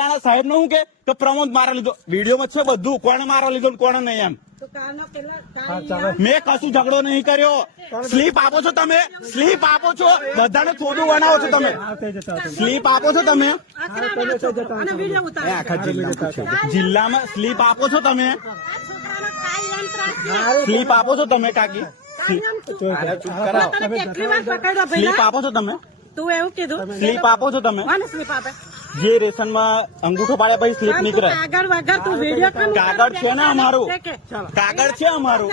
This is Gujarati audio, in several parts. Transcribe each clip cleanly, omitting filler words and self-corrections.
પેલાના સાહેબ નું શું કે પ્રમોદ મારા લીધો વિડીયોમાં છે બધું, કોણે મારા લીધો કોણે નહીં એમ. મેં કશું ઝઘડો નહીં કર્યો. સ્લીપ આપો છો તમે, સ્લીપ આપો છો, બધાને થોડું બનાવો છો તમે, સ્લીપ આપો છો તમે જિલ્લામાં સ્લીપ આપો છો તમે, સ્લીપ આપો છો તમે કાકી, સ્લીપ આપો છો તમે, તું એવું કીધું સ્લીપ આપો છો તમે. સ્લીપ આપે જે રેશનમાં અંગૂઠો પાડે પછી સ્લીપ નીકળે. કાગળ વગર તું વિડીયો કાગળ છે ને અમારું, કાગળ છે અમારું,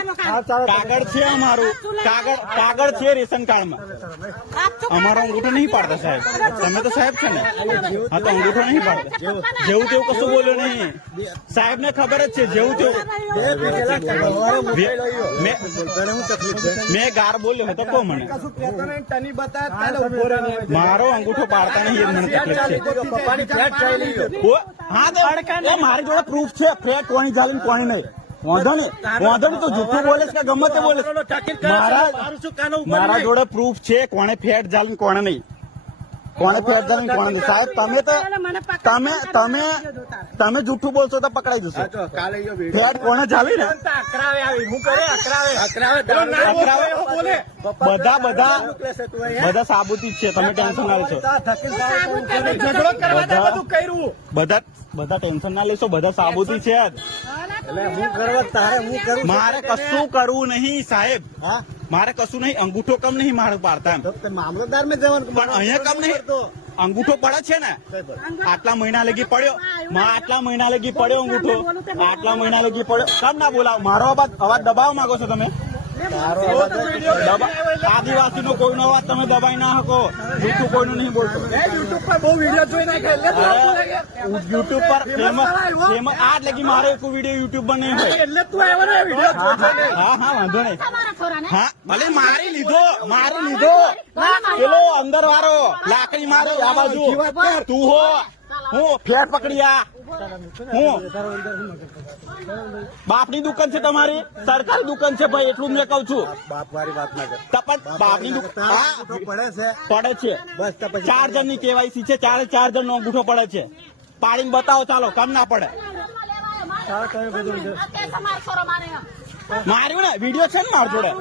કાગળ છે અમારું, કાગળ છે રેશન કાર્ડમાં. અમારો અંગૂઠો નહીં પાડતા સાહેબ. તમે તો સાહેબ છે ને, હા તો અંગૂઠો નહીં પાડતા. જેવું તેવું કશું બોલ્યો નહીં. સાહેબ ને ખબર જ છે જેવું તેવું. મેં ગાર બોલ્યો હતો કો મને, મારો અંગૂઠો પાડતા નહીં એ મને તકલીફ છે. હા મારી જોડે પ્રૂફ છે ફેટ કોની ચાલી કોની નહીં. વાંધો નહીં તો જૂઠું બોલે કે ગમે તે બોલે. મારા જોડે પ્રૂફ છે કોને ફેટ ચાલી કોને નહીં, કોને ફેટ ચાલી કોને નહીં. સાહેબ તમે તો તમે જૂઠું બોલશો તો પકડાઈ જશો. ફેટ કોને ચાલી ને બધા સાબુતી છે. તમે ટેન્શન ના લેશો, બધા ટેન્શન ના લેશો, બધા સાબુતી છે. મારે કશું કરવું નહીં સાહેબ, મારે કશું નહીં. અંગૂઠો કમ નહીં મારે પાડતા એમ. મામલતદાર में જવાનું પણ અહીંયા કમ નહીં. અંગૂઠો પડે છે ને, આટલા મહિના લગી પડ્યો, આટલા મહિના લગી પડ્યો અંગૂઠો, આટલા મહિના લગી પડ્યો. કમ ના બોલાવો, મારો અવાજ દબાવવા માંગો છો તમે? આદિવાસી નો કોઈનો અવાજ તમે દબાઈ ના શકો. જૂઠું કોઈનું નહીં બોલતો. યુટ્યુબ પર બહુ વિડીયો જોઈ નાખે, યુટ્યુબ પર ફેમસ આજ લગી મારે એક વિડીયો યુટ્યુબ પર નહીં હોય. એટલે તું આવ્યો ને વિડીયો. હા વાંધો નહીં. હા ભલે મારી લીધો પેલો અંદર વાળો લાકડી મારો આ બાજુ તું હો, હું ફેટ પકડ્યા. હું બાપની દુકાન છે તમારી, સરકારી દુકાન છે ભાઈ, એટલું મેં કઉ છું. બાપ વાળી વાત ના કર. બાપની દુકાન પડે છે. બસ 4 જણની કેવાયસી છે, 4 જણ નો અંગૂઠો પડે છે. પાડીને બતાવો ચાલો, કમ ના પડે. માર્યું ને વિડીયો છે ને માર જોડે.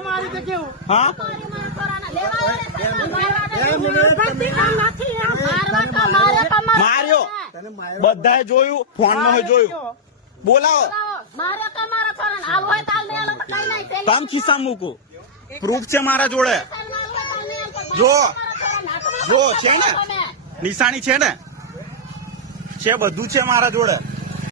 હા માર્યો, બધાએ જોયું, ફોન માં જોયું. બોલાવો તમ ખિસ્સા મૂકું, પ્રૂફ છે મારા જોડે. જો છે ને નિશાની છે ને, છે બધું છે મારા જોડે.